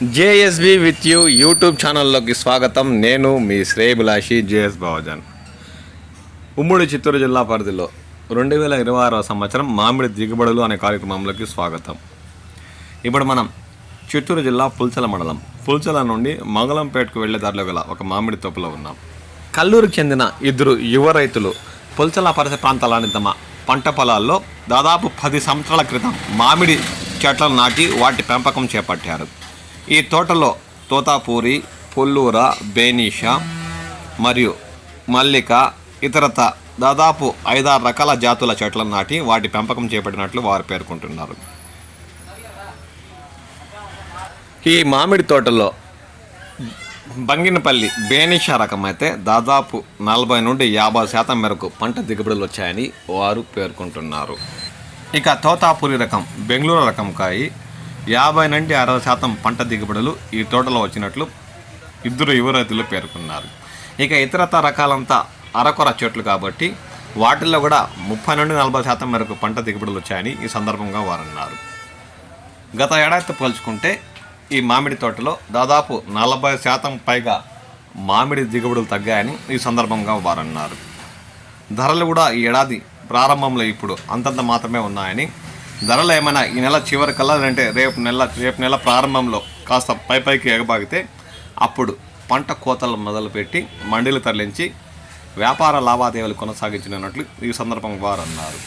JSB with you YouTube ఛానల్లోకి స్వాగతం. నేను మీ శ్రేయభిలాషి జేఎస్ బావజాన్. ఉమ్మడి చిత్తూరు జిల్లా పరిధిలో 2026 సంవత్సరం మామిడి దిగుబడులు అనే కార్యక్రమంలోకి స్వాగతం. ఇప్పుడు మనం చిత్తూరు జిల్లా పుల్చల మండలం పుల్చల నుండి మంగళంపేటకు వెళ్లే దారిలో గల ఒక మామిడి తోపులో ఉన్నాం. కల్లూరుకు చెందిన ఇద్దరు యువ రైతులు పుల్చల పరిసర ప్రాంతాలని తమ పంట పొలాల్లో దాదాపు 10 సంవత్సరాల క్రితం మామిడి చెట్లను నాటి వాటి పెంపకం చేపట్టారు. ఈ తోటలో తోతాపూరి, పొల్లూర, బేనీషా మరియు మల్లిక ఇతరత దాదాపు 5-6 రకాల జాతుల చెట్లను నాటి వాటి పెంపకం చేపట్టినట్లు వారు పేర్కొంటున్నారు. ఈ మామిడి తోటలో బంగినపల్లి బేనీషా రకం అయితే దాదాపు 40 నుండి 50% మేరకు పంట దిగుబడులు వచ్చాయని వారు పేర్కొంటున్నారు. ఇక తోతాపూరి రకం బెంగళూరు రకం కాయి 50 నుండి 60% పంట దిగుబడులు ఈ తోటలో వచ్చినట్లు ఇద్దరు యువ రైతులు పేర్కొన్నారు. ఇక ఇతరత రకాలంతా అరకొర చెట్లు కాబట్టి వాటిల్లో కూడా 30 నుండి 40% మేరకు పంట దిగుబడులు వచ్చాయని ఈ సందర్భంగా వారు అన్నారు. గత ఏడాదితో పోల్చుకుంటే ఈ మామిడి తోటలో దాదాపు 40% పైగా మామిడి దిగుబడులు తగ్గాయని ఈ సందర్భంగా వారు అన్నారు. ధరలు కూడా ఈ ఏడాది ప్రారంభంలో ఇప్పుడు అంతంత మాత్రమే ఉన్నాయని, ధరలు ఏమైనా ఈ నెల చివరికల్లా అంటే రేపు నెల ప్రారంభంలో కాస్త పైకి ఎగబాగితే అప్పుడు పంట కోతలు మొదలుపెట్టి మండీలు తరలించి వ్యాపార లావాదేవీలు కొనసాగించనున్నట్లు ఈ సందర్భంగా వారు అన్నారు.